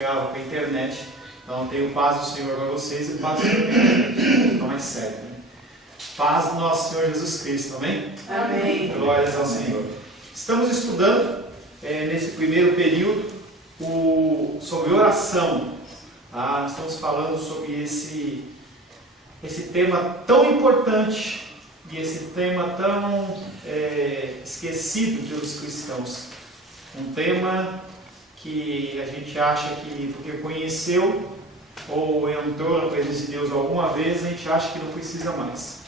com a internet, então tenho paz do Senhor para vocês e paz do Senhor não é sério, né? Paz do nosso Senhor Jesus Cristo, amém? Amém. Glórias ao Senhor. Estamos estudando nesse primeiro período sobre oração, tá? Estamos falando sobre esse tema tão importante e esse tema tão esquecido pelos cristãos, um tema que a gente acha que porque conheceu ou entrou na presença de Deus alguma vez, a gente acha que não precisa mais.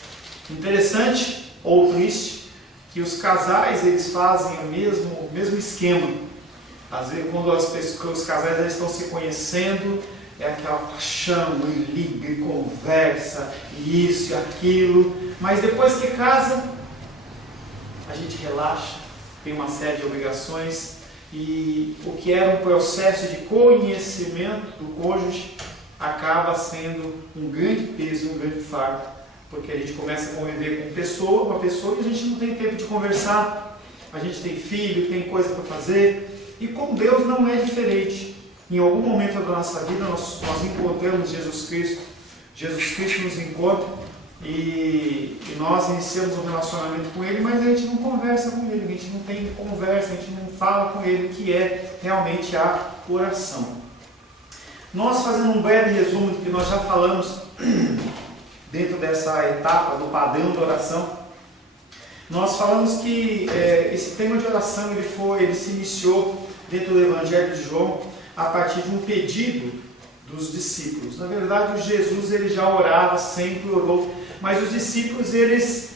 Interessante ou triste que os casais eles fazem o mesmo esquema. Às vezes quando os casais eles estão se conhecendo, é aquela paixão, e liga, e conversa, e isso e aquilo, mas depois que casa, a gente relaxa, tem uma série de obrigações. E o que era um processo de conhecimento do cônjuge acaba sendo um grande peso, um grande fardo, porque a gente começa a conviver com uma pessoa e a gente não tem tempo de conversar, a gente tem filho, tem coisa para fazer, e com Deus não é diferente. Em algum momento da nossa vida nós encontramos Jesus Cristo nos encontra e nós iniciamos um relacionamento com Ele, mas a gente não conversa com Ele, a gente não tem conversa, a gente não fala com Ele, que é realmente a oração. Nós, fazendo um breve resumo do que nós já falamos dentro dessa etapa do padrão da oração, nós falamos que esse tema de oração ele se iniciou dentro do Evangelho de João a partir de um pedido dos discípulos. Na verdade, Jesus ele já orava, sempre orou, mas os discípulos eles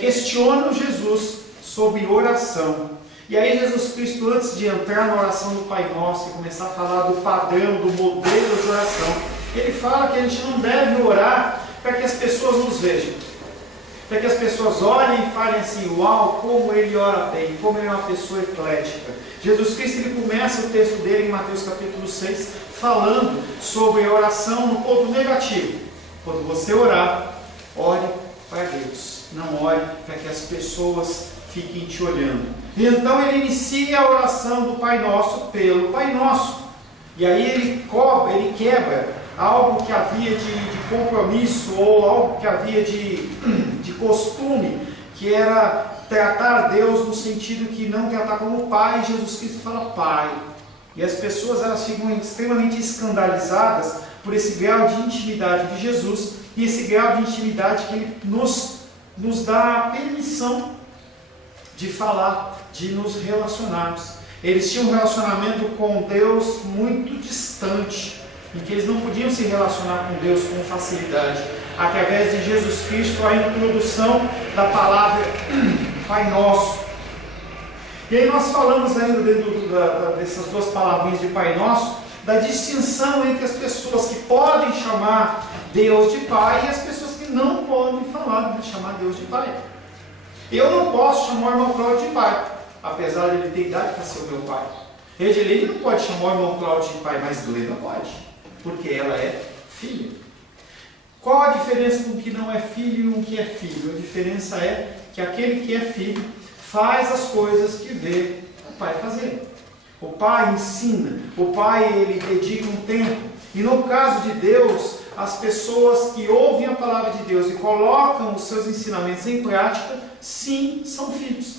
questionam Jesus sobre oração. E aí Jesus Cristo, antes de entrar na oração do Pai Nosso e começar a falar do padrão, do modelo de oração, ele fala que a gente não deve orar para que as pessoas nos vejam, para que as pessoas olhem e falem assim: uau, como ele ora bem, como ele é uma pessoa eclética. Jesus Cristo ele começa o texto dele em Mateus capítulo 6 falando sobre a oração no ponto negativo. Quando você orar, ore para Deus, não ore para que as pessoas fiquem te olhando. Então ele inicia a oração do Pai Nosso pelo Pai Nosso, e aí ele quebra algo que havia de compromisso ou algo que havia de costume, que era tratar Deus no sentido que não tratar como Pai. Jesus Cristo fala Pai, e as pessoas elas ficam extremamente escandalizadas por esse grau de intimidade de Jesus e esse grau de intimidade que Ele nos dá a permissão de falar, de nos relacionarmos. Eles tinham um relacionamento com Deus muito distante, em que eles não podiam se relacionar com Deus com facilidade. Através de Jesus Cristo, a introdução da palavra Pai Nosso. E aí nós falamos ainda dentro dessas duas palavrinhas de Pai Nosso, da distinção entre as pessoas que podem chamar Deus de Pai e as pessoas que não podem chamar Deus de Pai. Eu não posso chamar o irmão Cláudio de pai, apesar de ele ter idade para ser o meu pai. Edilene não pode chamar o irmão Cláudio de pai, mas Glenda pode, porque ela é filha. Qual a diferença do que não é filho e do que é filho? A diferença é que aquele que é filho faz as coisas que vê o pai fazer. O pai ensina, o pai ele dedica um tempo. E no caso de Deus, as pessoas que ouvem a palavra de Deus e colocam os seus ensinamentos em prática, sim, são filhos.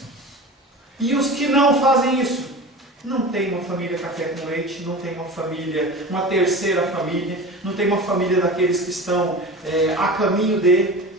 E os que não fazem isso, não tem uma família café com leite, não tem uma terceira família, não tem uma família daqueles que estão a caminho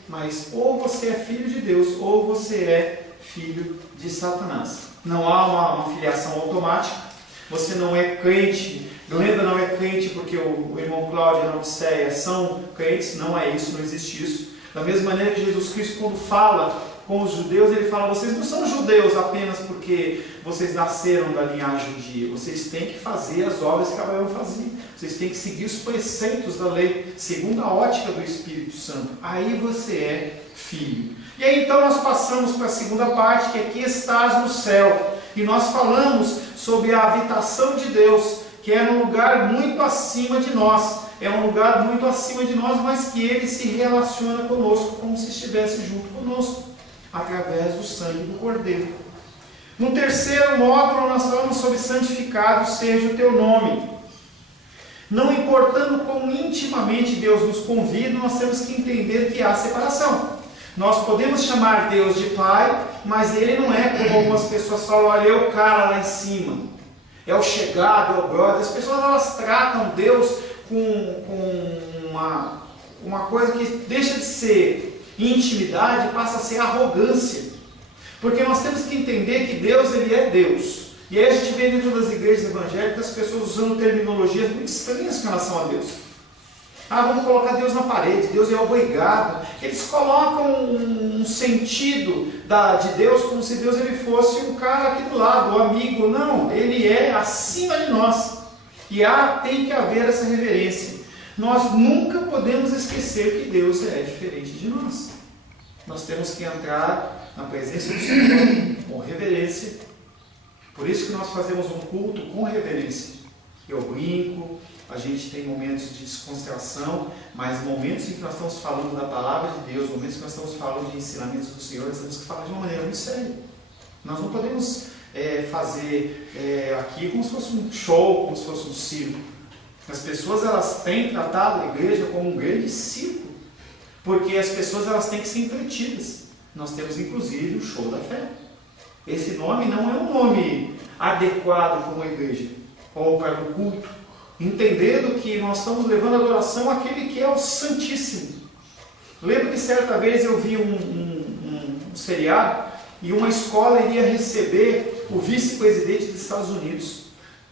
mas ou você é filho de Deus, ou você é filho de Satanás. Não há uma filiação automática. Você não é crente, Glenda não é crente porque o irmão Cláudio e a irmã Odisseia são crentes, não é isso, não existe isso. Da mesma maneira que Jesus Cristo, quando fala com os judeus, ele fala: vocês não são judeus apenas porque vocês nasceram da linhagem judia, vocês têm que fazer as obras que Abraão fazia, vocês têm que seguir os preceitos da lei, segundo a ótica do Espírito Santo. Aí você é filho. E aí então nós passamos para a segunda parte, que é que estás no céu. E nós falamos sobre a habitação de Deus, que é um lugar muito acima de nós. É um lugar muito acima de nós, mas que Ele se relaciona conosco como se estivesse junto conosco, através do sangue do Cordeiro. No terceiro módulo nós falamos sobre santificado seja o teu nome. Não importando quão intimamente Deus nos convida, nós temos que entender que há separação. Nós podemos chamar Deus de Pai, mas Ele não é como algumas pessoas falam, olha, é o cara lá em cima, é o chegado, é o brother. As pessoas elas tratam Deus com uma coisa que deixa de ser intimidade e passa a ser arrogância. Porque nós temos que entender que Deus, Ele é Deus. E aí a gente vê dentro das igrejas evangélicas as pessoas usando terminologias muito estranhas com relação a Deus. Vamos colocar Deus na parede, Deus é obrigado. Eles colocam um sentido de Deus como se Deus ele fosse um cara aqui do lado, um amigo. Não, Ele é acima de nós. E tem que haver essa reverência. Nós nunca podemos esquecer que Deus é diferente de nós. Nós temos que entrar na presença do Senhor com reverência. Por isso que nós fazemos um culto com reverência. Eu brinco, a gente tem momentos de descontração, mas momentos em que nós estamos falando da palavra de Deus, momentos em que nós estamos falando de ensinamentos do Senhor, nós temos que falar de uma maneira muito séria. Nós não podemos fazer aqui como se fosse um show, como se fosse um circo. As pessoas elas têm tratado a igreja como um grande circo, porque as pessoas elas têm que ser entretidas. Nós temos inclusive o show da fé. Esse nome não é um nome adequado para uma igreja ou para um culto, entendendo que nós estamos levando a adoração àquele que é o Santíssimo. Lembro que certa vez eu vi um seriado e uma escola iria receber o vice-presidente dos Estados Unidos.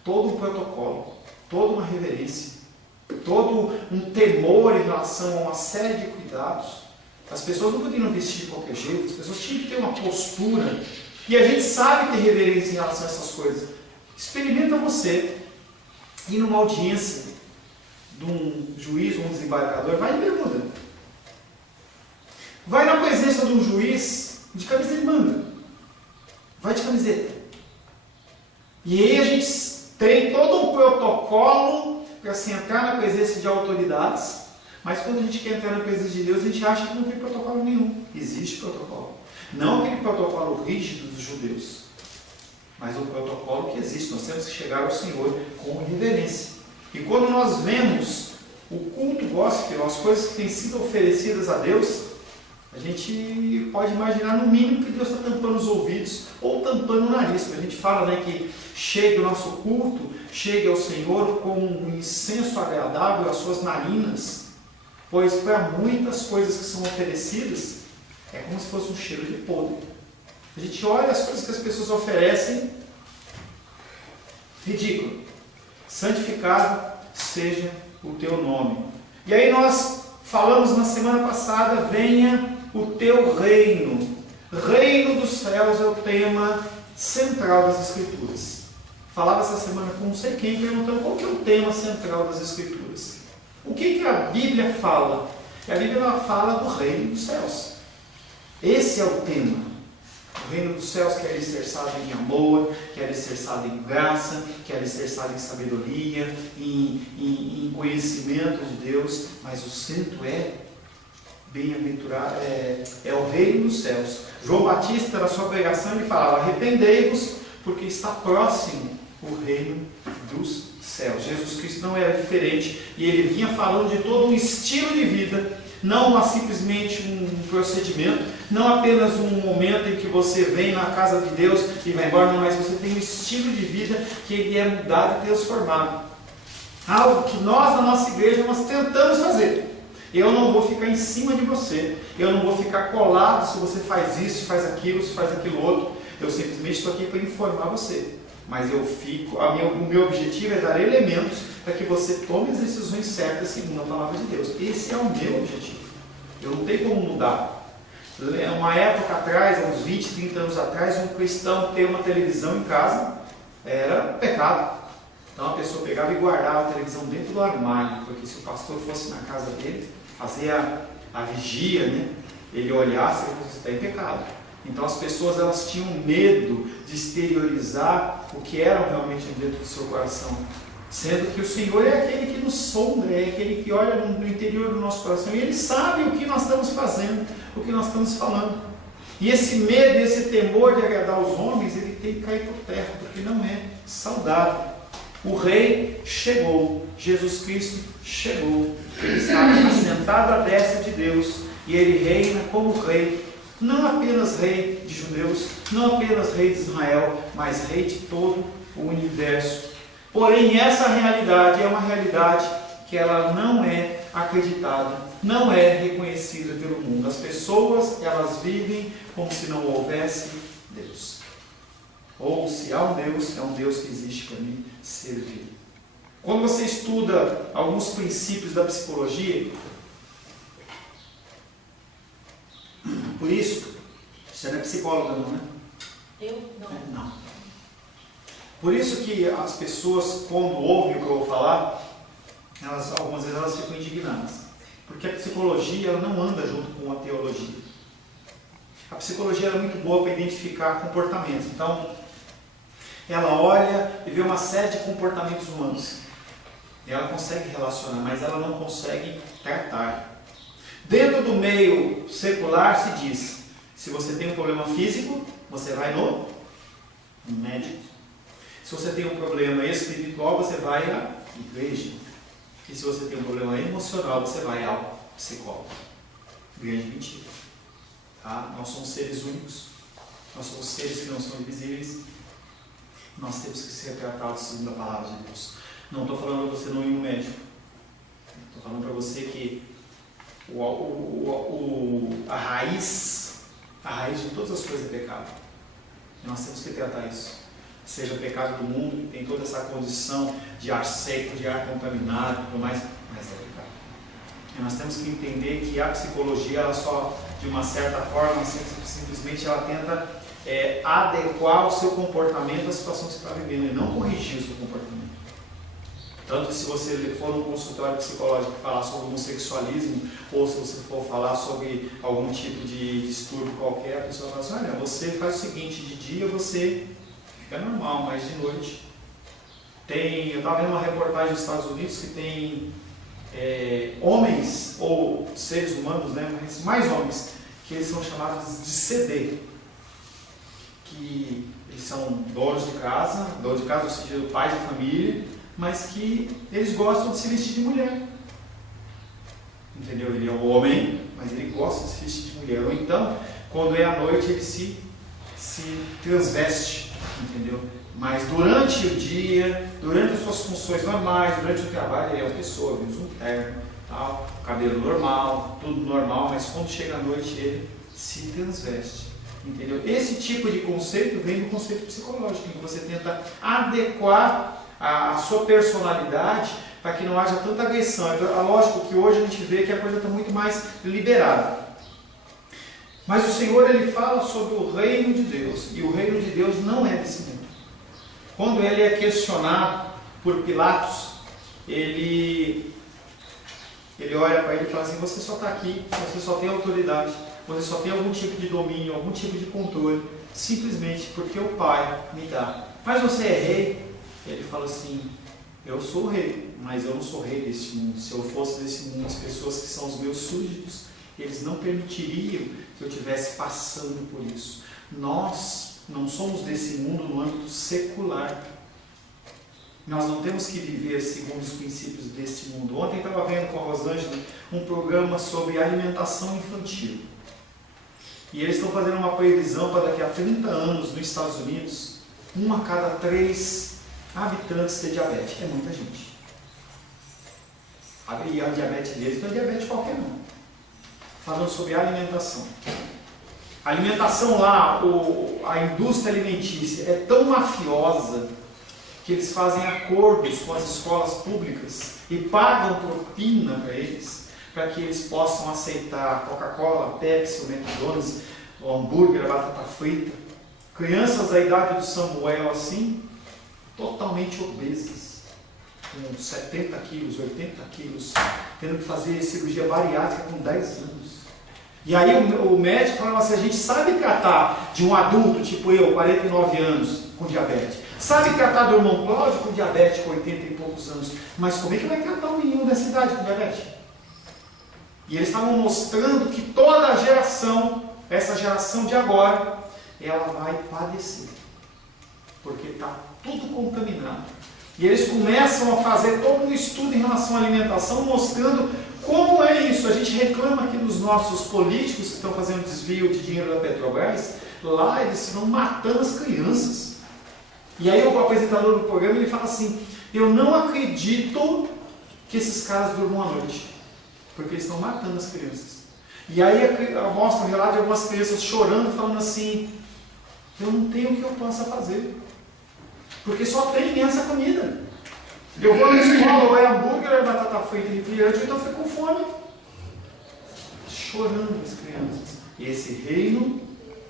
Todo um protocolo, toda uma reverência, todo um temor em relação a uma série de cuidados. As pessoas não podiam vestir de qualquer jeito, as pessoas tinham que ter uma postura. E a gente sabe ter reverência em relação a essas coisas. Experimenta você ir numa audiência de um juiz ou um desembargador, vai de bermuda. Vai na presença de um juiz de camisa de manga. Vai de camiseta. E aí a gente tem todo um protocolo para se entrar na presença de autoridades, mas quando a gente quer entrar na presença de Deus, a gente acha que não tem protocolo nenhum. Existe protocolo. Não aquele protocolo rígido dos judeus, mas o protocolo que existe. Nós temos que chegar ao Senhor com reverência. E quando nós vemos o culto gospel, as coisas que têm sido oferecidas a Deus, a gente pode imaginar no mínimo que Deus está tampando os ouvidos ou tampando o nariz. A gente fala que chegue o nosso culto, chegue ao Senhor com um incenso agradável às suas narinas, pois para muitas coisas que são oferecidas, é como se fosse um cheiro de podre. A gente olha as coisas que as pessoas oferecem, ridículo. Santificado seja o teu nome. E aí nós falamos na semana passada, venha o teu reino. Reino dos céus é o tema central das Escrituras. Falava essa semana com não sei quem, perguntando qual que é o tema central das Escrituras. O que a Bíblia fala? A Bíblia fala do reino dos céus. Esse é o tema. O reino dos céus que é alicerçado em amor, que é alicerçado em graça, que é alicerçado em sabedoria, em conhecimento de Deus, mas o centro é bem-aventurado, é o reino dos céus. João Batista, na sua pregação, ele falava, arrependei-vos, porque está próximo o reino dos céus. Jesus Cristo não era diferente, e ele vinha falando de todo um estilo de vida, não simplesmente um procedimento, não apenas um momento em que você vem na casa de Deus e vai embora, mas você tem um estilo de vida que ele é mudado e transformado. Algo que nós, na nossa igreja, nós tentamos fazer. Eu não vou ficar em cima de você, eu não vou ficar colado se você faz isso, faz aquilo, se faz aquilo outro. Eu simplesmente estou aqui para informar você. Mas o meu objetivo é dar elementos para que você tome as decisões certas segundo a palavra de Deus. Esse é o meu objetivo. Eu não tenho como mudar. Uma época atrás, uns 20, 30 anos atrás, um cristão ter uma televisão em casa era pecado. Então a pessoa pegava e guardava a televisão dentro do armário, porque se o pastor fosse na casa dele, fazer a vigia, ele olhasse e você está em pecado. Então as pessoas elas tinham medo de exteriorizar o que era realmente dentro do seu coração. Sendo que o Senhor é aquele que nos sonda, é aquele que olha no interior do nosso coração e Ele sabe o que nós estamos fazendo, o que nós estamos falando. E esse medo, esse temor de agradar os homens, ele tem que cair por terra, porque não é saudável. O Rei chegou, Jesus Cristo chegou, Ele está assentado à destra de Deus e Ele reina como Rei, não apenas Rei de judeus, não apenas Rei de Israel, mas Rei de todo o universo. Porém, essa realidade é uma realidade que ela não é acreditada, não é reconhecida pelo mundo. As pessoas, elas vivem como se não houvesse Deus. Ou se há um Deus, é um Deus que existe para mim servir. Quando você estuda alguns princípios da psicologia, por isso, você não é psicóloga não, né? Eu não. Não. Por isso que as pessoas, quando ouvem o que eu vou falar, algumas vezes elas ficam indignadas. Porque a psicologia ela não anda junto com a teologia. A psicologia é muito boa para identificar comportamentos. Então, ela olha e vê uma série de comportamentos humanos. E ela consegue relacionar, mas ela não consegue tratar. Dentro do meio secular se diz, se você tem um problema físico, você vai no médico. Se você tem um problema espiritual, você vai à igreja. E se você tem um problema emocional, você vai ao psicólogo. Grande mentira. Tá? Nós somos seres únicos. Nós somos seres que não são invisíveis. Nós temos que ser tratados segundo a palavra de Deus. Não estou falando para você não ir no médico. Estou falando para você que a raiz de todas as coisas é pecado. E nós temos que tratar isso. Seja o pecado do mundo, que tem toda essa condição de ar seco, de ar contaminado e tudo mais, mas é pecado. E nós temos que entender que a psicologia, ela só, de uma certa forma, simplesmente ela tenta adequar o seu comportamento à situação que você está vivendo e não corrigir o seu comportamento. Tanto que se você for num consultório psicológico e falar sobre homossexualismo, ou se você for falar sobre algum tipo de distúrbio qualquer, a pessoa fala assim, olha, você faz o seguinte, de dia você fica normal, mas de noite eu estava vendo uma reportagem dos Estados Unidos que tem homens, ou seres humanos, né, mas mais homens, que eles são chamados de CD, que eles são donos de casa no sentido pai de família, mas que eles gostam de se vestir de mulher. Entendeu? Ele é um homem, mas ele gosta de se vestir de mulher. Ou então, quando é à noite, ele se transveste. Entendeu? Mas durante o dia, durante as suas funções normais, durante o trabalho, ele é uma pessoa, usa um terno, tal, cabelo normal, tudo normal, mas quando chega à noite, ele se transveste. Entendeu? Esse tipo de conceito vem do conceito psicológico, em que você tenta adequar a sua personalidade para que não haja tanta agressão. É lógico que hoje a gente vê que a coisa está muito mais liberada. Mas o Senhor, Ele fala sobre o reino de Deus, e o reino de Deus não é desse mundo. Quando Ele é questionado por Pilatos, ele olha para ele e fala assim, você só está aqui, você só tem autoridade, você só tem algum tipo de domínio, algum tipo de controle, simplesmente porque o Pai me dá. Mas você é rei? Ele fala assim, eu sou rei, mas eu não sou rei desse mundo. Se eu fosse desse mundo, as pessoas que são os meus súditos, eles não permitiriam que eu estivesse passando por isso. Nós não somos desse mundo no âmbito secular. Nós não temos que viver segundo os princípios desse mundo. Ontem eu estava vendo com a Rosângela um programa sobre alimentação infantil. E eles estão fazendo uma previsão para daqui a 30 anos nos Estados Unidos, 1 a cada 3 habitantes ter diabetes. É muita gente. E a diabetes deles não é diabetes qualquer não. Falando sobre alimentação. A alimentação lá, a indústria alimentícia é tão mafiosa que eles fazem acordos com as escolas públicas e pagam propina para eles, para que eles possam aceitar Coca-Cola, Pepsi, o McDonald's, o hambúrguer, a batata frita. Crianças da idade do Samuel assim, totalmente obesas, com 70 quilos, 80 quilos, tendo que fazer cirurgia bariátrica com 10 anos. E aí o médico fala assim, a gente sabe tratar de um adulto, tipo eu, 49 anos, com diabetes. Sabe tratar do irmão Cláudio com diabetes, com 80 e poucos anos. Mas como é que vai tratar um menino dessa idade com diabetes? E eles estavam mostrando que toda a geração, essa geração de agora, ela vai padecer. Porque está tudo contaminado. E eles começam a fazer todo um estudo em relação à alimentação, mostrando como é isso. A gente reclama aqui dos nossos políticos que estão fazendo desvio de dinheiro da Petrobras. Lá eles estão matando as crianças. E aí o apresentador do programa ele fala assim: eu não acredito que esses caras durmam à noite, porque eles estão matando as crianças. E aí mostra um relato de algumas crianças chorando, falando assim: eu não tenho o que eu possa fazer, porque só tem essa comida. Eu vou na escola, ou é hambúrguer, ou é batata frita, refrigerante, então eu fico com fome. Chorando as crianças. E esse reino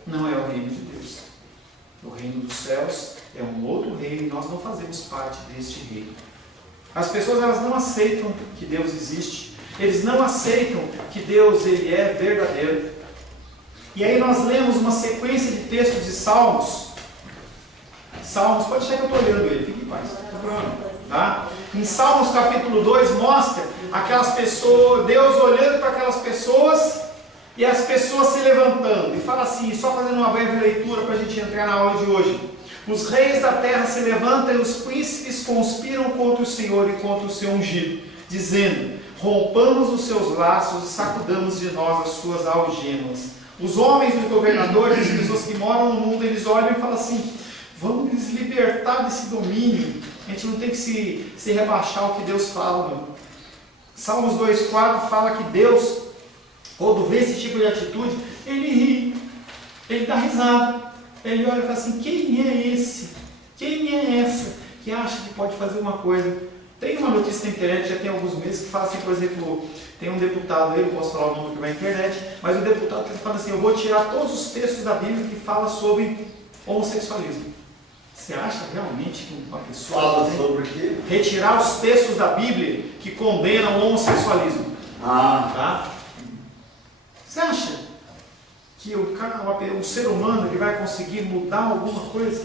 não é o reino de Deus. O reino dos céus é um outro reino e nós não fazemos parte deste reino. As pessoas elas não aceitam que Deus existe. Eles não aceitam que Deus ele é verdadeiro. E aí nós lemos uma sequência de textos de Salmos. Salmos, pode deixar que eu estou olhando ele, fique em paz, não tem problema. Tá? Em Salmos capítulo 2 mostra aquelas pessoas, Deus olhando para aquelas pessoas e as pessoas se levantando. E fala assim, só fazendo uma breve leitura para a gente entrar na aula de hoje. Os reis da terra se levantam e os príncipes conspiram contra o Senhor e contra o seu ungido, dizendo: rompamos os seus laços e sacudamos de nós as suas algemas. Os homens, os governadores, as pessoas que moram no mundo, eles olham e falam assim: vamos nos libertar desse domínio. A gente não tem que se rebaixar ao que Deus fala. Não. Salmos 2,4 fala que Deus, quando vê esse tipo de atitude, ele ri, ele dá risada. Ele olha e fala assim: quem é esse? Quem é essa que acha que pode fazer uma coisa? Tem uma notícia na internet, já tem alguns meses, que fala assim, por exemplo, tem um deputado aí, não posso falar o nome que vai na internet, mas o deputado que fala assim: eu vou tirar todos os textos da Bíblia que falam sobre homossexualismo. Você acha realmente que uma pessoa fala sobre o quê? Retirar os textos da Bíblia que condenam o homossexualismo? Tá? Você acha que o ser humano ele vai conseguir mudar alguma coisa?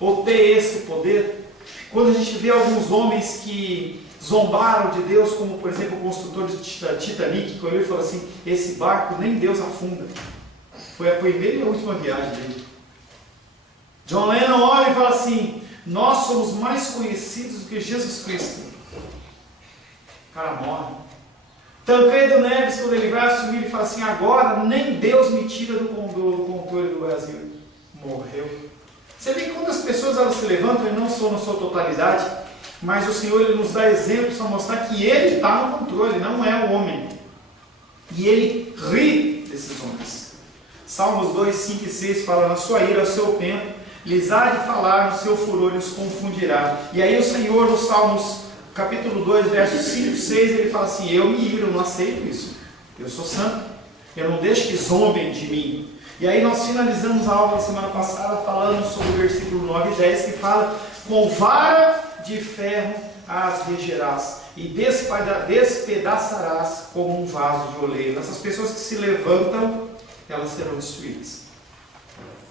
Ou ter esse poder? Quando a gente vê alguns homens que zombaram de Deus, como por exemplo o construtor de Titanic, que olhou e falou assim: esse barco nem Deus afunda. Foi a primeira e a última viagem dele. John Lennon olha e fala assim: nós somos mais conhecidos do que Jesus Cristo. O cara morre. Tancredo Neves, quando ele vai assumir, ele fala assim: agora nem Deus me tira do controle do Brasil. Morreu. Você vê que quando as pessoas elas se levantam, e não são na sua totalidade, mas o Senhor ele nos dá exemplos para mostrar que Ele está no controle, não é o homem. E Ele ri desses homens. Salmos 2, 5 e 6 fala: na sua ira, o seu tempo, lhes há de falar, no seu furor os confundirá. E aí o Senhor, no Salmos capítulo 2, versos 5 e 6, ele fala assim: eu me iro, eu não aceito isso. Eu sou santo. Eu não deixo que zombem de mim. E aí nós finalizamos a aula na semana passada falando sobre o versículo 9 e 10, que fala: com vara de ferro as regerás e despedaçarás como um vaso de oleiro. Essas pessoas que se levantam, elas serão destruídas.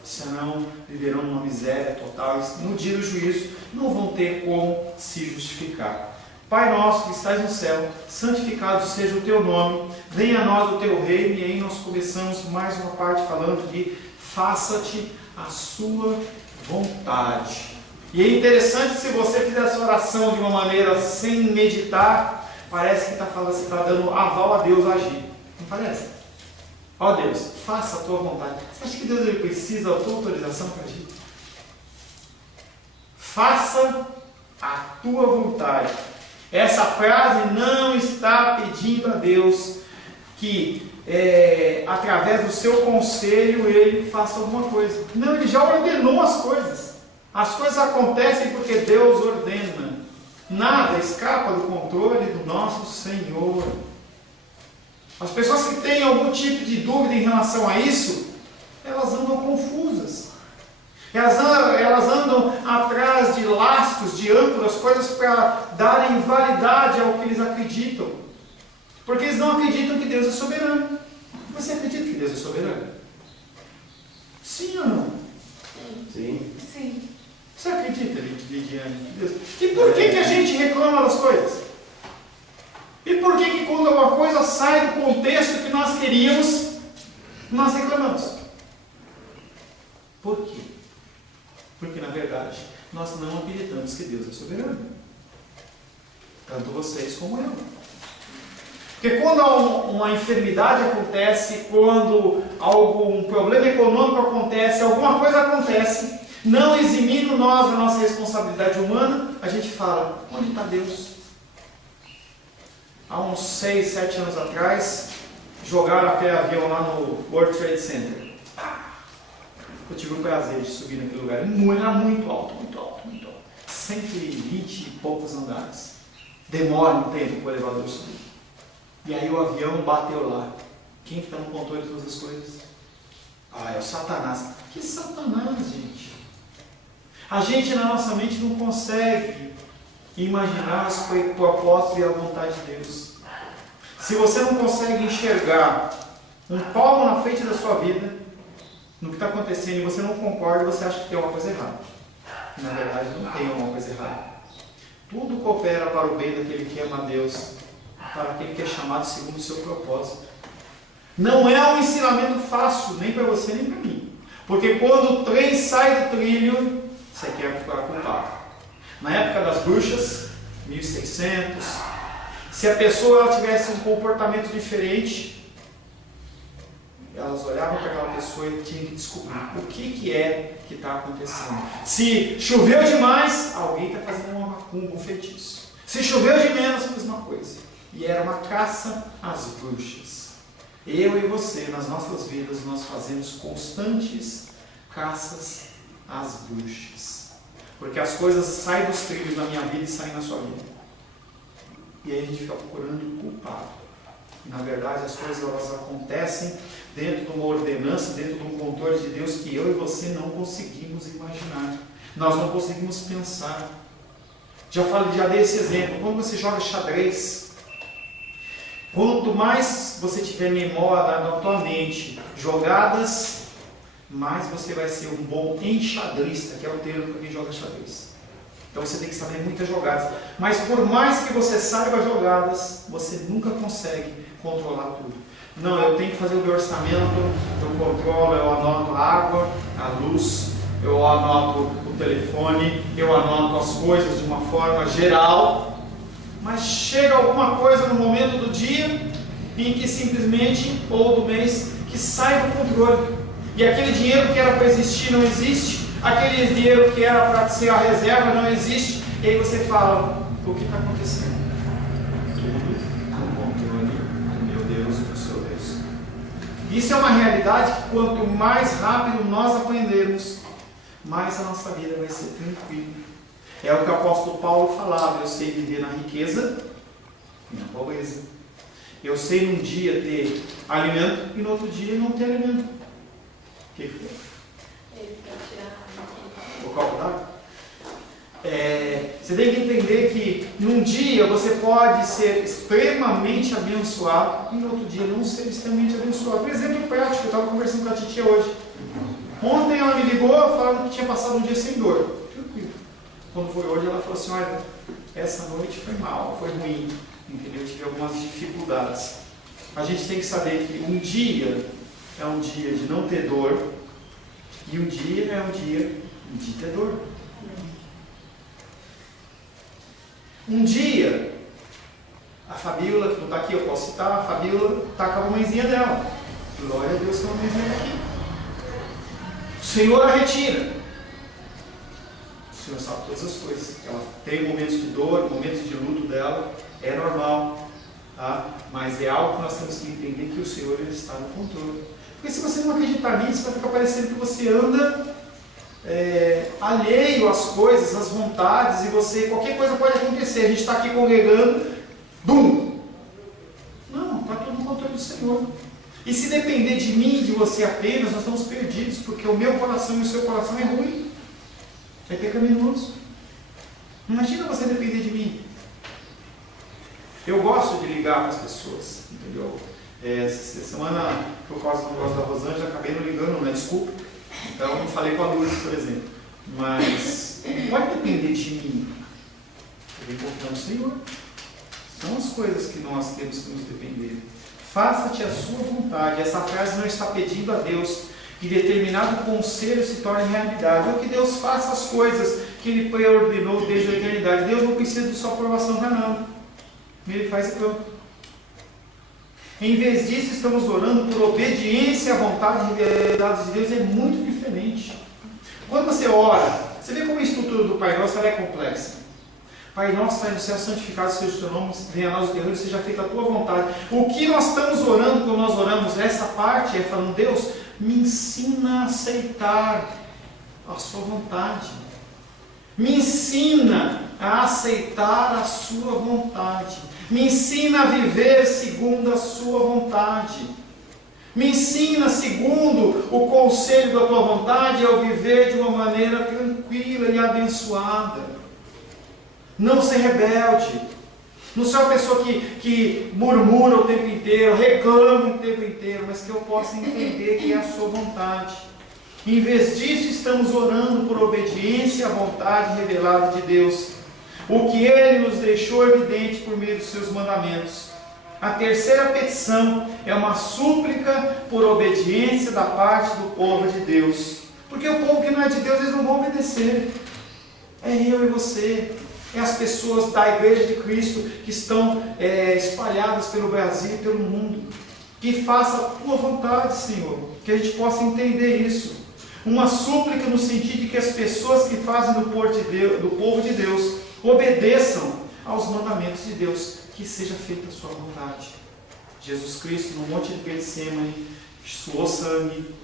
Senão viverão numa miséria total. No dia do juízo não vão ter como se justificar. Pai nosso que estás no céu, santificado seja o teu nome, venha a nós o teu reino. E aí nós começamos mais uma parte falando de faça-te a sua vontade. E é interessante, se você fizer essa oração de uma maneira sem meditar, parece que está falando, você está dando aval a Deus agir. Não parece? Ó Deus, faça a tua vontade. Você acha que Deus ele precisa da tua autorização para agir? Faça a tua vontade. Essa frase não está pedindo a Deus que através do seu conselho ele faça alguma coisa. Não, ele já ordenou as coisas. As coisas acontecem porque Deus ordena. Nada escapa do controle do nosso Senhor. As pessoas que têm algum tipo de dúvida em relação a isso, elas andam confusas. Elas andam atrás de lastros, de âncoras, coisas para darem validade ao que eles acreditam. Porque eles não acreditam que Deus é soberano. Você acredita que Deus é soberano? Sim ou não? Sim. Sim. Você acredita, Lidiane, que Deus? E por que a gente reclama das coisas? E por que quando alguma coisa sai do contexto que nós queríamos, nós reclamamos? Por quê? Porque, na verdade, nós não acreditamos que Deus é soberano. tanto vocês como eu. Porque quando uma enfermidade acontece, quando algum problema econômico acontece, alguma coisa acontece, não eximindo nós da nossa responsabilidade humana, a gente fala, onde está Deus? Há uns 6, 7 anos atrás, jogaram aquele avião lá no World Trade Center. Eu tive o prazer de subir naquele lugar. Era muito alto, muito alto, muito alto. 120 e poucos andares. Demora um tempo para o elevador subir. E aí o avião bateu lá. Quem está no controle de todas as coisas? É o Satanás. Que Satanás, gente? A gente na nossa mente não consegue imaginar os propósitos e a vontade de Deus. Se você não consegue enxergar um palmo na frente da sua vida, no que está acontecendo, e você não concorda, você acha que tem uma coisa errada. Na verdade, não tem uma coisa errada. Tudo coopera para o bem daquele que ama a Deus, para aquele que é chamado segundo o seu propósito. Não é um ensinamento fácil, nem para você nem para mim. Porque quando o trem sai do trilho, você quer ficar culpado. Na época das bruxas, 1600, se a pessoa ela tivesse um comportamento diferente, elas olhavam para aquela pessoa e tinham que descobrir o que é que está acontecendo. Se choveu demais, alguém está fazendo uma macumba, um feitiço. Se choveu de menos, a mesma coisa. E era uma caça às bruxas. Eu e você, nas nossas vidas, nós fazemos constantes caças às bruxas. Porque as coisas saem dos trilhos na minha vida e saem na sua vida. E aí a gente fica procurando o culpado. Na verdade, as coisas elas acontecem dentro de uma ordenança, dentro de um controle de Deus que eu e você não conseguimos imaginar. Nós não conseguimos pensar. Já dei esse exemplo. Quando você joga xadrez, quanto mais você tiver memória na tua mente, jogadas, mais você vai ser um bom enxadrista, que é o termo para quem joga xadrez. Então você tem que saber muitas jogadas. Mas por mais que você saiba jogadas, você nunca consegue controlar tudo. Não, eu tenho que fazer o meu orçamento, eu controlo, eu anoto a água, a luz, eu anoto o telefone, eu anoto as coisas de uma forma geral. Mas chega alguma coisa no momento do dia em que simplesmente, ou do mês, que sai do controle. E aquele dinheiro que era para existir não existe. Aquele dinheiro que era para ser a reserva não existe. E aí você fala, o que está acontecendo? Tudo no controle do meu Deus e do seu Deus. Isso é uma realidade que quanto mais rápido nós aprendermos, mais a nossa vida vai ser tranquila. É o que o apóstolo Paulo falava, eu sei viver na riqueza e na pobreza. Eu sei num dia ter alimento e no outro dia não ter alimento. O que foi? O copo d'água? Você tem que entender que num dia você pode ser extremamente abençoado e no outro dia não ser extremamente abençoado. Por exemplo prático, eu estava conversando com a titia hoje. Ontem ela me ligou falando que tinha passado um dia sem dor. Tranquilo. Quando foi hoje ela falou assim, olha, essa noite foi mal, foi ruim, entendeu? Eu tive algumas dificuldades. A gente tem que saber que um dia é um dia de não ter dor e um dia é um dia de ter dor. Um dia, a Fabíola, que não está aqui, eu posso citar, a Fabíola está com a mãezinha dela. Glória a Deus que a mãezinha está aqui. O Senhor a retira. O Senhor sabe todas as coisas. Ela tem momentos de dor, momentos de luto dela, é normal. Tá? Mas é algo que nós temos que entender que o Senhor ele está no controle. Porque se você não acreditar nisso, vai ficar parecendo que você anda alheio às coisas, às vontades, e qualquer coisa pode acontecer. A gente está aqui congregando, bum! Não, está tudo no controle do Senhor. E se depender de mim e de você apenas, nós estamos perdidos, porque o meu coração e o seu coração é ruim, é pecaminoso. Imagina você depender de mim. Eu gosto de ligar para as pessoas, entendeu? Essa semana, por causa do negócio da Rosângela, acabei não ligando, né? Desculpa. Então, não falei com a Lourdes, por exemplo. Mas não pode depender de mim. Eu tenho que confiar no Senhor. São as coisas que nós temos que nos depender. Faça-te a sua vontade. Essa frase não está pedindo a Deus que determinado conselho se torne realidade. Ou que Deus faça as coisas que Ele preordenou desde a eternidade. Deus não precisa de sua aprovação para nada. E ele faz e pronto. Em vez disso, estamos orando por obediência à vontade revelada de Deus. É muito diferente. Quando você ora, você vê como a estrutura do Pai Nosso ela é complexa. Pai nosso, está no céu, santificado seja o teu nome, venha a nós o teu reino, seja feita a tua vontade. O que nós estamos orando quando nós oramos essa parte é falando: Deus, me ensina a aceitar a sua vontade. Me ensina a aceitar a sua vontade. Me ensina a viver segundo a sua vontade. Me ensina, segundo o conselho da tua vontade, a viver de uma maneira tranquila e abençoada. Não ser rebelde. Não ser uma pessoa que murmura o tempo inteiro, reclama o tempo inteiro, mas que eu possa entender que é a sua vontade. Em vez disso, estamos orando por obediência à vontade revelada de Deus, o que Ele nos deixou evidente por meio dos seus mandamentos. A terceira petição é uma súplica por obediência da parte do povo de Deus. Porque o povo que não é de Deus, eles não vão obedecer. É eu e você. É as pessoas da Igreja de Cristo que estão espalhadas pelo Brasil e pelo mundo. Que faça a tua vontade, Senhor. Que a gente possa entender isso. Uma súplica no sentido de que as pessoas que fazem do povo de Deus obedeçam aos mandamentos de Deus. Que seja feita a sua vontade. Jesus Cristo, no monte de Getsemane, suou sangue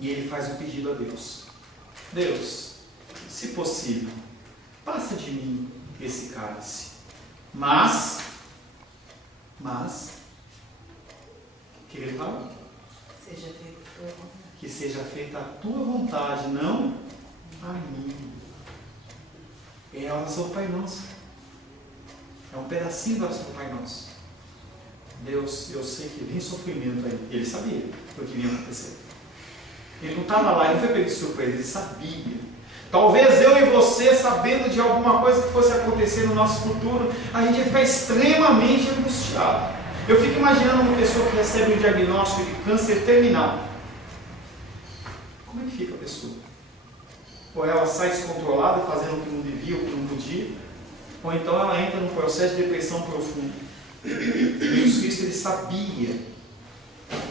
e ele faz um pedido a Deus. Deus, se possível, passa de mim esse cálice. Mas, o que ele fala? Seja feita a tua vontade. Que seja feita a tua vontade, não a minha. É a oração do Pai Nosso. É um pedacinho da oração do Pai Nosso. Deus, eu sei que vem sofrimento aí. Ele sabia o que iria acontecer. Ele não estava lá, ele não foi pego de surpresa, ele sabia. Talvez eu e você, sabendo de alguma coisa que fosse acontecer no nosso futuro, a gente ia ficar extremamente angustiado. Eu fico imaginando uma pessoa que recebe um diagnóstico de câncer terminal. Como é que fica a pessoa? Ou ela sai descontrolada, fazendo o que não devia, o que não podia, ou então ela entra num processo de depressão profunda. Jesus Cristo, ele sabia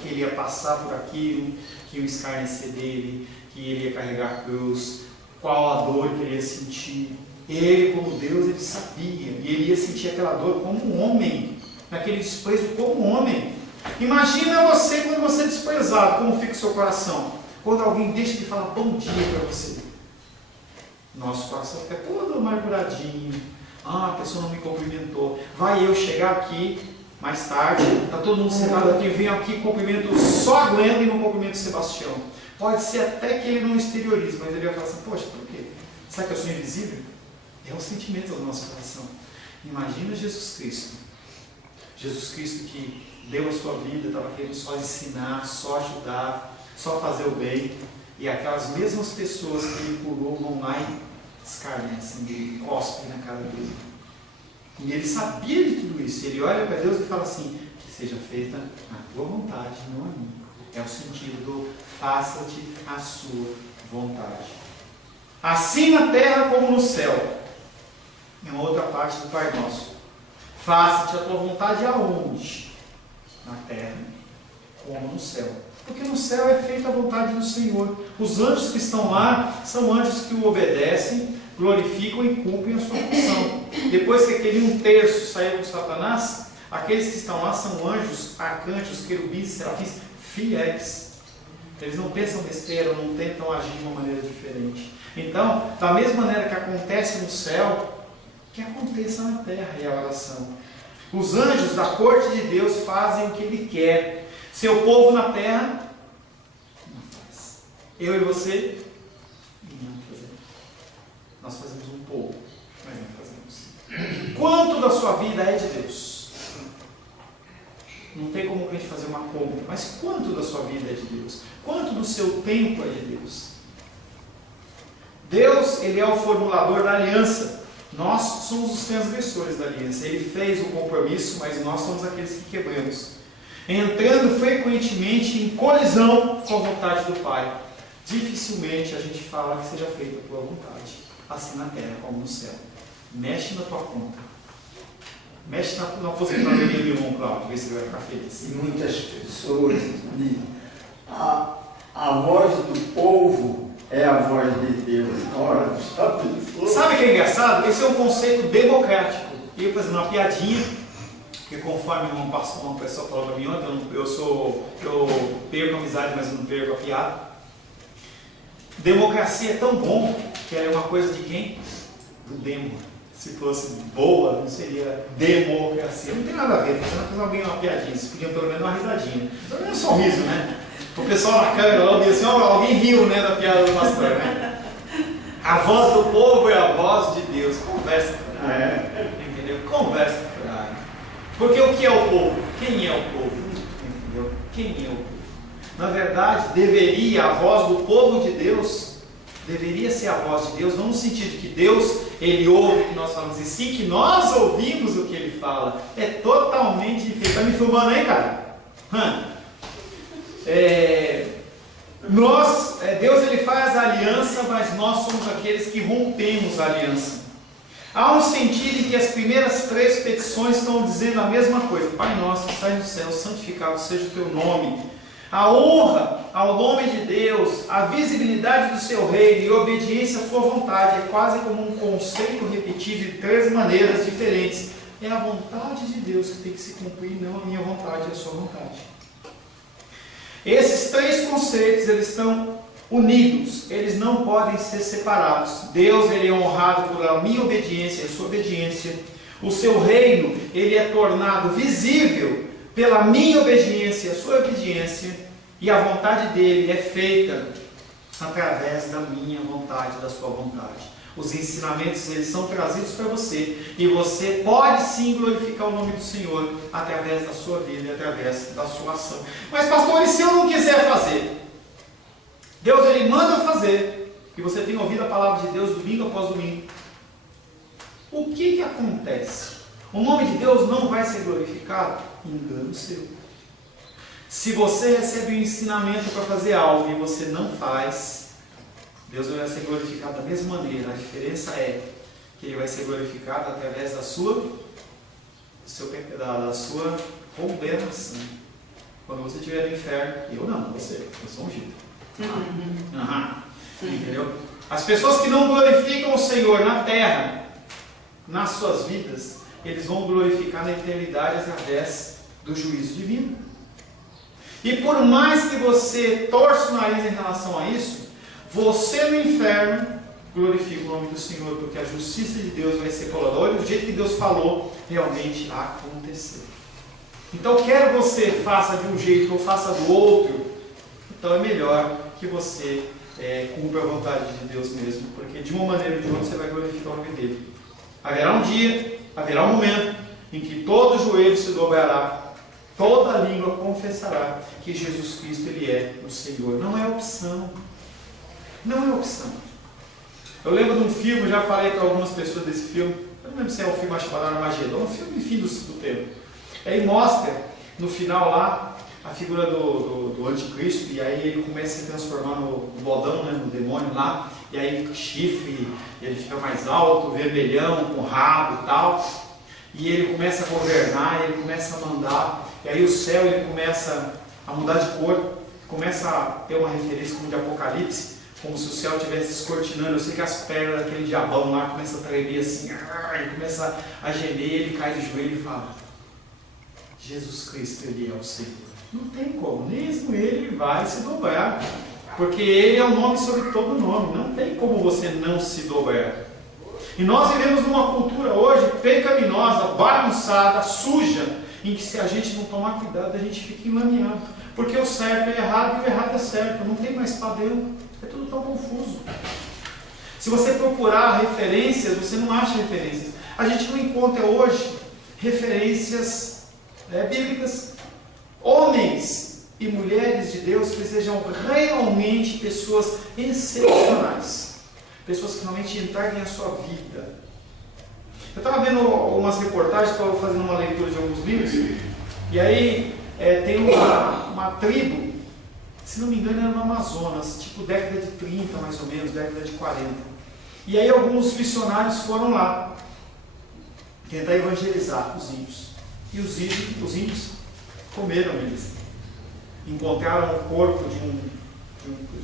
que ele ia passar por aquilo, que ia escarnecer dele, que ele ia carregar a cruz, qual a dor que ele ia sentir. Ele, como Deus, ele sabia, e ele ia sentir aquela dor como um homem, naquele desprezo como um homem. Imagina você, quando você é desprezado, como fica o seu coração? Quando alguém deixa de falar bom dia para você. Nosso coração fica todo amarguradinho. A pessoa não me cumprimentou. Vai eu chegar aqui mais tarde, está todo mundo sentado aqui, venho aqui, cumprimento só a Glenda e não cumprimento o Sebastião. Pode ser até que ele não exteriorize, mas ele vai falar assim: poxa, por quê? Será que eu sou invisível? É o sentimento do nosso coração. Imagina Jesus Cristo. Jesus Cristo que deu a sua vida, estava querendo só ensinar, só ajudar, só fazer o bem. E aquelas mesmas pessoas que ele curou vão lá e escarnecem, ele cospe na cara dele. E ele sabia de tudo isso. Ele olha para Deus e fala assim: que seja feita a tua vontade, não a minha. É o sentido do faça-te a sua vontade. Assim na terra como no céu. É uma outra parte do Pai Nosso. Faça-te a tua vontade aonde? Na terra como no céu. Porque no céu é feita a vontade do Senhor. Os anjos que estão lá são anjos que o obedecem, glorificam e cumprem a sua função. Depois que aquele 1/3 saiu com Satanás, aqueles que estão lá são anjos, arcanjos, querubins, serafins, fiéis. Eles não pensam besteira, não tentam agir de uma maneira diferente. Então, da mesma maneira que acontece no céu, que aconteça na terra, é a oração. Os anjos da corte de Deus fazem o que Ele quer. Seu povo na terra, não faz. Eu e você, não fazemos. Nós fazemos um pouco, mas não fazemos. Quanto da sua vida é de Deus? Não tem como a gente fazer uma conta, mas quanto da sua vida é de Deus? Quanto do seu tempo é de Deus? Deus, Ele é o formulador da aliança. Nós somos os transgressores da aliança. Ele fez o compromisso, mas nós somos aqueles que quebramos. Entrando frequentemente em colisão com a vontade do Pai. Dificilmente a gente fala que seja feita a tua vontade, assim na terra como no céu. Mexe na tua conta. Mexe na aposentadoria do irmão Cláudio, vê se ele vai ficar feliz. E muitas pessoas dizem, a voz do povo é a voz de Deus. Ora, sabe o que é engraçado? Esse é um conceito democrático. E eu fazendo uma piadinha, porque conforme uma pessoa falou para mim ontem, eu perco a amizade, mas eu não perco a piada. Democracia é tão bom que ela é uma coisa de quem? Do demo. Se fosse boa, não seria democracia. Não tem nada a ver, você não fez alguém uma piadinha, vocês podiam pelo menos uma risadinha. Pelo menos um sorriso, né? O pessoal na câmera lá disse, alguém riu, né, da piada do pastor, né? A voz do povo é a voz de Deus. Conversa furada. Entendeu? Conversa furada. Porque o que é o povo? Quem é o povo? Entendeu? Quem é o povo? Na verdade, a voz do povo de Deus deveria ser a voz de Deus, não no sentido que Deus, Ele ouve o que nós falamos, e sim que nós ouvimos o que Ele fala. É totalmente diferente. Está me filmando aí, cara? Deus ele faz a aliança, mas nós somos aqueles que rompemos a aliança. Há um sentido em que as primeiras 3 petições estão dizendo a mesma coisa. Pai nosso que estás no céu, santificado seja o teu nome. A honra ao nome de Deus, a visibilidade do seu reino e a obediência à sua vontade é quase como um conceito repetido de 3 maneiras diferentes. É a vontade de Deus que tem que se cumprir, não a minha vontade e a sua vontade. Esses 3 conceitos, eles estão unidos, eles não podem ser separados. Deus, ele é honrado por a minha obediência e a sua obediência. O seu reino, ele é tornado visível pela minha obediência e a sua obediência. E a vontade dele é feita através da minha vontade, da sua vontade. Os ensinamentos, eles são trazidos para você. E você pode sim glorificar o nome do Senhor através da sua vida e através da sua ação. Mas pastor, e se eu não quiser fazer? Deus, ele manda fazer. E você tem ouvido a palavra de Deus domingo após domingo. O que acontece? O nome de Deus não vai ser glorificado? Engano seu. Se você recebe um ensinamento para fazer algo e você não faz, Deus vai ser glorificado da mesma maneira. A diferença é que Ele vai ser glorificado através da sua condenação. Quando você estiver no inferno, eu não, você, eu sou ungido. Entendeu? As pessoas que não glorificam o Senhor na terra, nas suas vidas, eles vão glorificar na eternidade através do juízo divino. E por mais que você torça o nariz em relação a isso, você no inferno glorifica o nome do Senhor, porque a justiça de Deus vai ser colocada. Olha, do jeito que Deus falou, realmente aconteceu. Então, quer você faça de um jeito ou faça do outro, então é melhor que você cumpra a vontade de Deus mesmo, porque de uma maneira ou de outra você vai glorificar o nome dele. Haverá um dia, haverá um momento em que todo joelho se dobrará, toda língua confessará que Jesus Cristo ele é o Senhor. Não é opção. Não é opção. Eu lembro de um filme, eu já falei para algumas pessoas desse filme, eu não lembro se é o filme chamado Armagedon, um filme fim do tempo. Aí mostra no final lá a figura do anticristo, e aí ele começa a se transformar no bodão, né, no demônio lá, e aí chifre, ele fica mais alto, vermelhão, com rabo e tal, e ele começa a governar, ele começa a mandar, e aí o céu ele começa a mudar de cor, começa a ter uma referência como de Apocalipse, como se o céu estivesse descortinando. Eu sei que as pernas daquele diabão lá começam a tremer assim, ele começa a gemer, ele cai de joelho e fala: Jesus Cristo, ele é o Senhor. Não tem como, mesmo ele vai se dobrar, porque ele é o nome sobre todo nome, não tem como você não se dobrar. E nós vivemos numa cultura hoje pecaminosa, bagunçada, suja, em que se a gente não tomar cuidado, a gente fica enlameado, porque o certo é errado e o errado é certo, não tem mais padrão, é tudo tão confuso. Se você procurar referências, você não acha referências. A gente não encontra hoje referências bíblicas, homens e mulheres de Deus que sejam realmente pessoas excepcionais, pessoas que realmente entreguem a sua vida. Eu estava vendo algumas reportagens, estava fazendo uma leitura de alguns livros, e aí tem uma tribo, se não me engano era no Amazonas, tipo década de 30 mais ou menos, década de 40. E aí alguns missionários foram lá. tentar evangelizar os índios. E os índios comeram eles. Encontraram o corpo de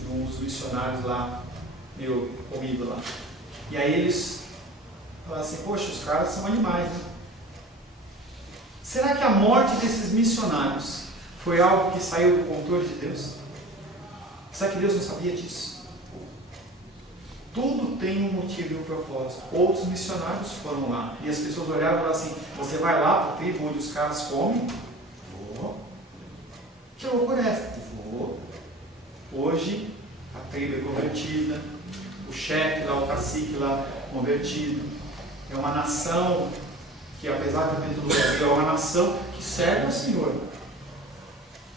um dos missionários lá, meio comido lá. E aí eles falaram assim, poxa, os caras são animais, né? Será que a morte desses missionários foi algo que saiu do controle de Deus? Será que Deus não sabia disso? Tudo tem um motivo e um propósito. Outros missionários foram lá. E as pessoas olharam e falaram assim, você vai lá para a tribo onde os caras comem? Vou. Que loucura é essa? Vou. Hoje, a tribo é convertida. O chefe lá, o cacique lá, convertido. É uma nação que, apesar de dentro do Brasil, é uma nação que serve ao Senhor.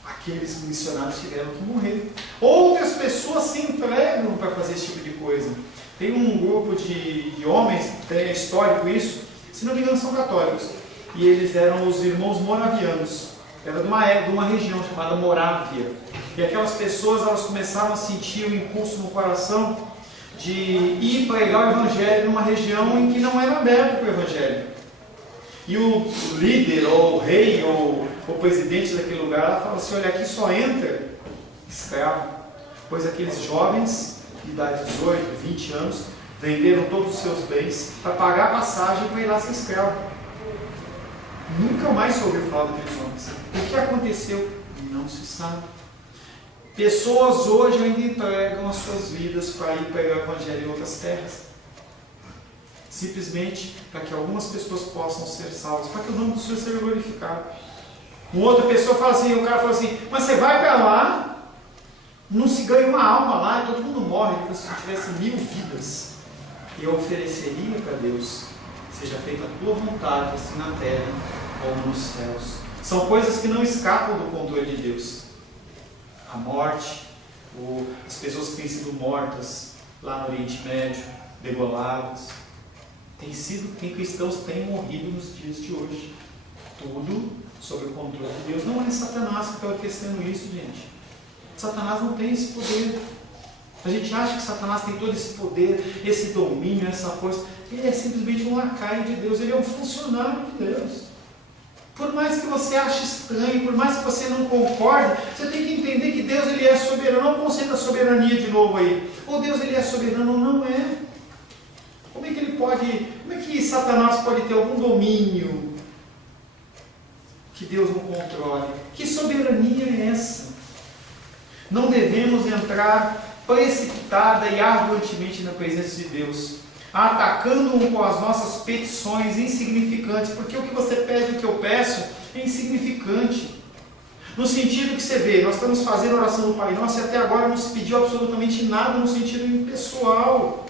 Aqueles missionários tiveram que morrer. Outras pessoas se entregam para fazer esse tipo de coisa. Tem um grupo de homens, tem histórico isso, se não me engano são católicos, e eles eram os irmãos moravianos. Era de uma região chamada Morávia. E aquelas pessoas, elas começaram a sentir um impulso no coração de ir pregar o Evangelho numa região em que não era aberto para o Evangelho. E o líder, ou o rei, ou o presidente daquele lugar, falou assim, olha, aqui só entra escravo, pois aqueles jovens, de idade de 18, 20 anos, venderam todos os seus bens para pagar a passagem para ir lá ser escravo. Nunca mais se ouviu falar daqueles homens. O que aconteceu? Não se sabe. Pessoas hoje ainda entregam as suas vidas para ir pregar o Evangelho em outras terras. Simplesmente para que algumas pessoas possam ser salvas, para que o nome do Senhor seja glorificado. Uma outra pessoa fala assim, o cara fala assim, mas você vai para lá, não se ganha uma alma lá e todo mundo morre. Ele falou, se eu tivesse 1000 vidas, eu ofereceria para Deus, seja feita a tua vontade, assim na terra como nos céus. São coisas que não escapam do controle de Deus. A morte, as pessoas que têm sido mortas lá no Oriente Médio, degoladas. Tem cristãos que têm morrido nos dias de hoje. Tudo sob o controle de Deus. Não é Satanás que está orquestrando isso, gente. Satanás não tem esse poder. A gente acha que Satanás tem todo esse poder, esse domínio, essa força. Ele é simplesmente um lacaio de Deus. Ele é um funcionário de Deus. Por mais que você ache estranho, por mais que você não concorde, você tem que entender que Deus ele é soberano. Não conceito da soberania de novo aí. Ou Deus ele é soberano ou não é. Como é que Satanás pode ter algum domínio que Deus não controle? Que soberania é essa? Não devemos entrar precipitada e arrogantemente na presença de Deus, atacando-o com as nossas petições insignificantes, porque o que você pede e o que eu peço é insignificante. No sentido que você vê, nós estamos fazendo a oração do Pai Nosso e até agora não se pediu absolutamente nada no sentido pessoal.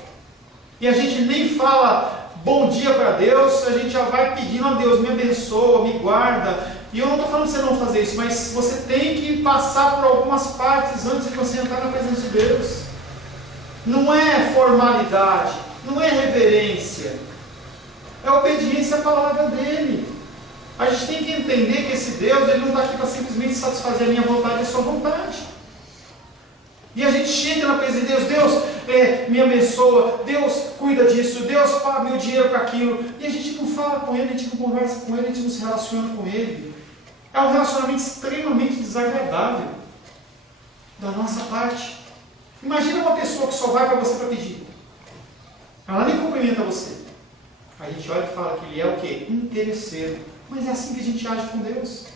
E a gente nem fala bom dia para Deus, a gente já vai pedindo a Deus, me abençoa, me guarda. E eu não estou falando para você não fazer isso, mas você tem que passar por algumas partes antes de você entrar na presença de Deus. Não é formalidade, não é reverência, é obediência à palavra dele. A gente tem que entender que esse Deus ele não está aqui para simplesmente satisfazer a minha vontade e a sua vontade. E a gente chega na presença de Deus, Deus me abençoa, Deus cuida disso, Deus paga meu dinheiro para aquilo. E a gente não fala com Ele, a gente não conversa com Ele, a gente não se relaciona com Ele. É um relacionamento extremamente desagradável da nossa parte. Imagina uma pessoa que só vai para você para pedir. Ela nem cumprimenta você. A gente olha e fala que ele é o quê? Interesseiro. Mas é assim que a gente age com Deus.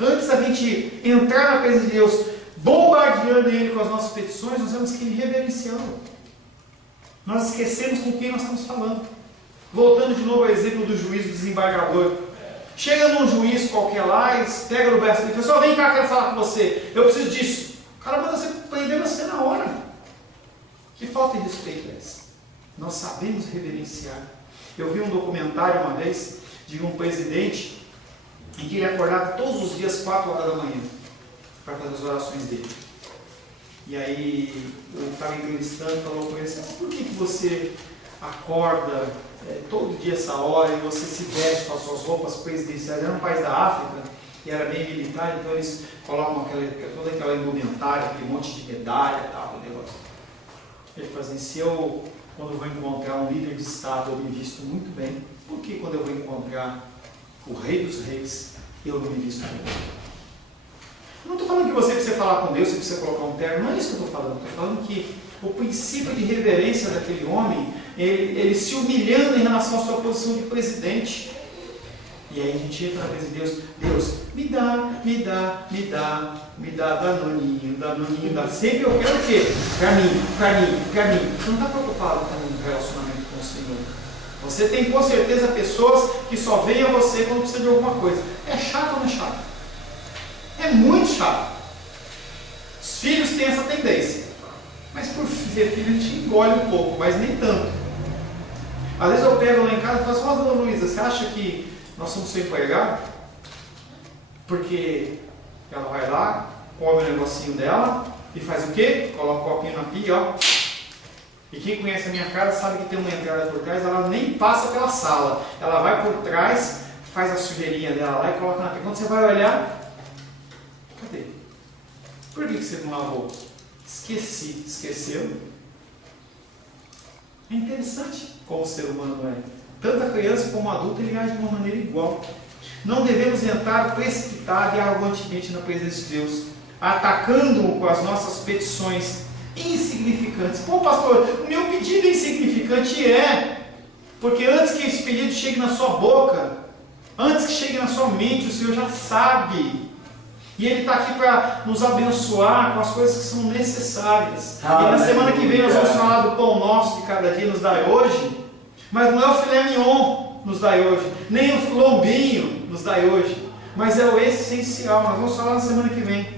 Antes da gente entrar na presença de Deus, bombardeando Ele com as nossas petições, nós temos que reverenciá-lo. Nós esquecemos com quem nós estamos falando. Voltando de novo ao exemplo do juiz, do desembargador. Chega num juiz qualquer lá e pega no braço dele e fala, vem cá, quero falar com você, eu preciso disso. O cara manda você prender você na hora. Que falta de respeito é essa? Nós sabemos reverenciar. Eu vi um documentário uma vez de um presidente em que ele acordava todos os dias 4 horas da manhã para fazer as orações dele. E aí eu estava entrevistando, falou com ele assim, por que você acorda todo dia essa hora e você se veste com as suas roupas presidenciais? Era um país da África e era bem militar, então eles colocam toda aquela indumentária, aquele monte de medalha e tal, o negócio. Ele falou assim, se eu quando eu vou encontrar um líder de Estado, eu me visto muito bem. Por que quando eu vou encontrar o Rei dos Reis, eu não me visto bem? Eu não estou falando que você precisa falar com Deus, você precisa colocar um terno, não é isso que eu estou falando. Estou falando que o princípio de reverência daquele homem, ele se humilhando em relação à sua posição de presidente. E aí a gente entra na presença de Deus, Deus, me dá danoninho, sempre eu quero o quê? Para mim. Você não está preocupado com um relacionamento com o Senhor. Você tem com certeza pessoas que só veem a você quando precisa de alguma coisa. É chato ou não é chato? É muito chato. Os filhos têm essa tendência. Mas por ser filho a gente engole um pouco, mas nem tanto. Às vezes eu pego lá em casa e falo assim, Dona Luísa, você acha que nós somos seu empregado? Porque ela vai lá, come o negocinho dela e faz o quê? Coloca o copinho na pia, ó. E quem conhece a minha casa sabe que tem uma entrada por trás, ela nem passa pela sala. Ela vai por trás, faz a sujeirinha dela lá e coloca na pia. Quando você vai olhar, cadê? Por que você não lavou? Esqueceu? É interessante como o ser humano é. Tanto a criança como o adulto, ele age de uma maneira igual. Não devemos entrar precipitado e arrogantemente na presença de Deus, atacando-o com as nossas petições insignificantes. Pô, pastor, o meu pedido é insignificante, porque antes que esse pedido chegue na sua boca, antes que chegue na sua mente, o Senhor já sabe. E Ele está aqui para nos abençoar com as coisas que são necessárias. E na semana que vem nós vamos falar do pão nosso que cada dia nos dá hoje. Mas não é o filé mignon nos dá hoje, nem o lombinho nos dá hoje. Mas é o essencial. Nós vamos falar na semana que vem.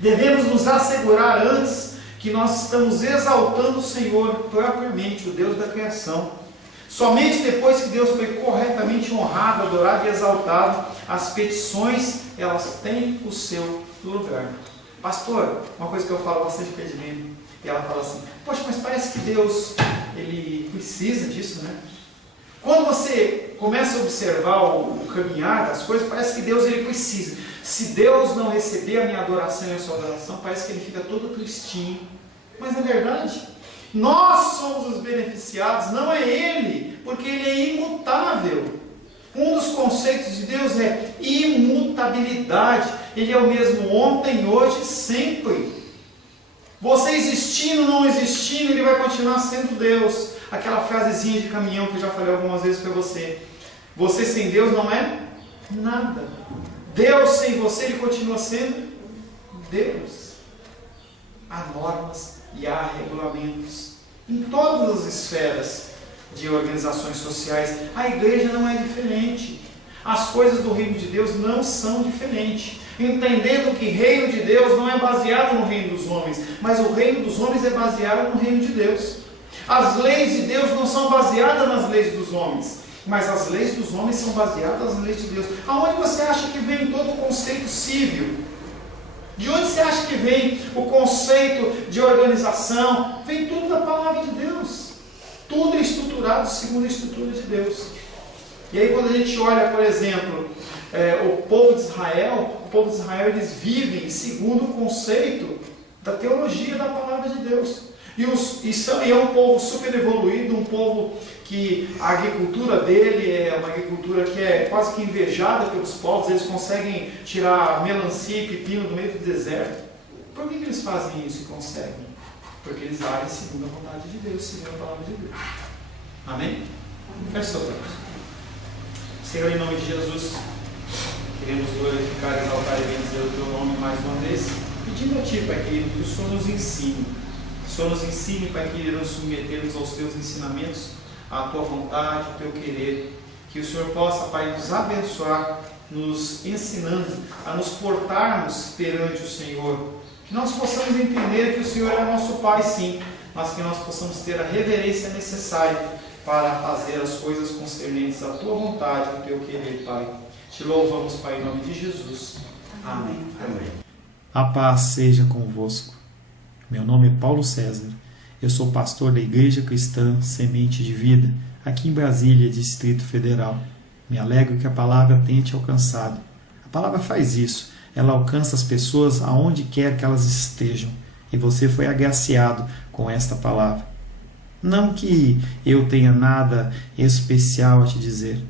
Devemos nos assegurar antes que nós estamos exaltando o Senhor propriamente, o Deus da criação. Somente depois que Deus foi corretamente honrado, adorado e exaltado, as petições, elas têm o seu lugar. Pastor, uma coisa que eu falo bastante para Edmilson, e ela fala assim, poxa, mas parece que Deus, Ele precisa disso, né? Quando você começa a observar o caminhar das coisas, parece que Deus, Ele precisa. Se Deus não receber a minha adoração e a sua adoração, parece que Ele fica todo tristinho. Mas na verdade, nós somos os beneficiados, não é Ele, porque Ele é imutável. Um dos conceitos de Deus é imutabilidade. Ele é o mesmo ontem, hoje e sempre. Você existindo ou não existindo, Ele vai continuar sendo Deus. Aquela frasezinha de caminhão que eu já falei algumas vezes para você. Você sem Deus não é nada. Deus sem você, Ele continua sendo Deus. Há normas e há regulamentos em todas as esferas de organizações sociais. A igreja não é diferente. As coisas do reino de Deus não são diferentes. Entendendo que o reino de Deus não é baseado no reino dos homens, mas o reino dos homens é baseado no reino de Deus. As leis de Deus não são baseadas nas leis dos homens, mas as leis dos homens são baseadas nas leis de Deus. Aonde você acha que vem todo o conceito civil? De onde você acha que vem o conceito de organização? Vem tudo da palavra de Deus. Tudo é estruturado segundo a estrutura de Deus. E aí quando a gente olha, por exemplo, o povo de Israel, eles vivem segundo o conceito da teologia da palavra de Deus. E é um povo super evoluído, um povo que a agricultura dele é uma agricultura que é quase que invejada pelos povos. Eles conseguem tirar melancia e pepino do meio do deserto. Por que eles fazem isso e conseguem? Porque eles agem segundo a vontade de Deus, segundo a palavra de Deus. Amém? Feche seus olhos. Senhor, em nome de Jesus, queremos glorificar, exaltar e bendizer o Teu nome mais uma vez, pedindo a Ti, Pai querido, que o Senhor nos ensine. Que o Senhor nos ensine, Pai querido, a nos submetermos aos Teus ensinamentos, à Tua vontade, ao Teu querer. Que o Senhor possa, Pai, nos abençoar, nos ensinando a nos portarmos perante o Senhor. Que nós possamos entender que o Senhor é nosso Pai, sim, mas que nós possamos ter a reverência necessária para fazer as coisas concernentes à Tua vontade, ao Teu querer, Pai. Te louvamos, Pai, em nome de Jesus. Amém. Amém. A paz seja convosco. Meu nome é Paulo César. Eu sou pastor da Igreja Cristã Semente de Vida, aqui em Brasília, Distrito Federal. Me alegro que a palavra tenha te alcançado. A palavra faz isso. Ela alcança as pessoas aonde quer que elas estejam. E você foi agraciado com esta palavra. Não que eu tenha nada especial a te dizer.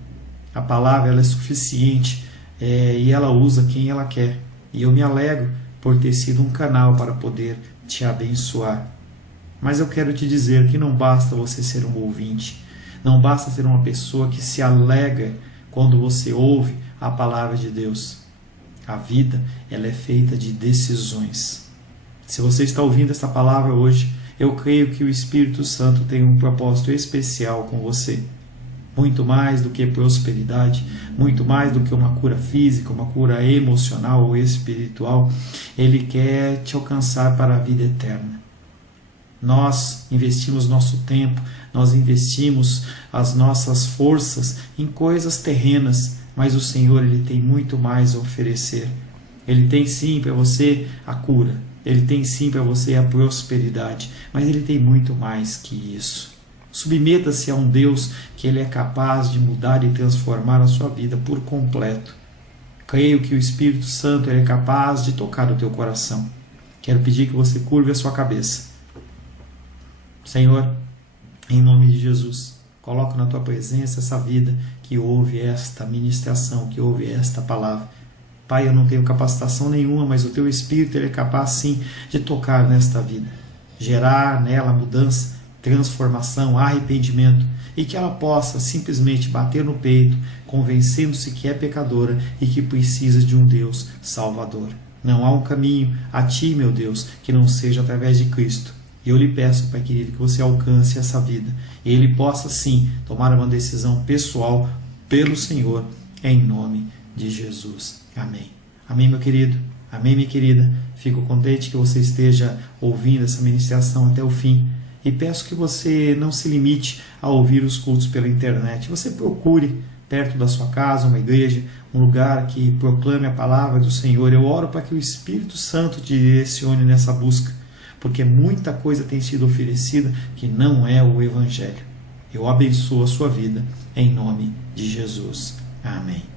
A palavra ela é suficiente e ela usa quem ela quer. E eu me alegro por ter sido um canal para poder te abençoar. Mas eu quero te dizer que não basta você ser um ouvinte. Não basta ser uma pessoa que se alegra quando você ouve a palavra de Deus. A vida ela é feita de decisões. Se você está ouvindo esta palavra hoje, eu creio que o Espírito Santo tem um propósito especial com você. Muito mais do que prosperidade, muito mais do que uma cura física, uma cura emocional ou espiritual, Ele quer te alcançar para a vida eterna. Nós investimos nosso tempo, nós investimos as nossas forças em coisas terrenas, mas o Senhor Ele tem muito mais a oferecer. Ele tem sim para você a cura, Ele tem sim para você a prosperidade, mas Ele tem muito mais que isso. Submeta-se a um Deus que Ele é capaz de mudar e transformar a sua vida por completo. Creio que o Espírito Santo Ele é capaz de tocar o teu coração. Quero pedir que você curve a sua cabeça. Senhor, em nome de Jesus, coloco na tua presença essa vida que ouve esta ministração, que ouve esta palavra. Pai, eu não tenho capacitação nenhuma, mas o teu Espírito Ele é capaz sim de tocar nesta vida, gerar nela mudança, transformação, arrependimento, e que ela possa simplesmente bater no peito, convencendo-se que é pecadora e que precisa de um Deus salvador. Não há um caminho a ti, meu Deus, que não seja através de Cristo. E eu lhe peço, Pai querido, que você alcance essa vida e ele possa sim tomar uma decisão pessoal pelo Senhor, em nome de Jesus. Amém. Amém, meu querido. Amém, minha querida. Fico contente que você esteja ouvindo essa ministração até o fim. E peço que você não se limite a ouvir os cultos pela internet. Você procure perto da sua casa uma igreja, um lugar que proclame a palavra do Senhor. Eu oro para que o Espírito Santo te direcione nessa busca, porque muita coisa tem sido oferecida que não é o Evangelho. Eu abençoo a sua vida em nome de Jesus. Amém.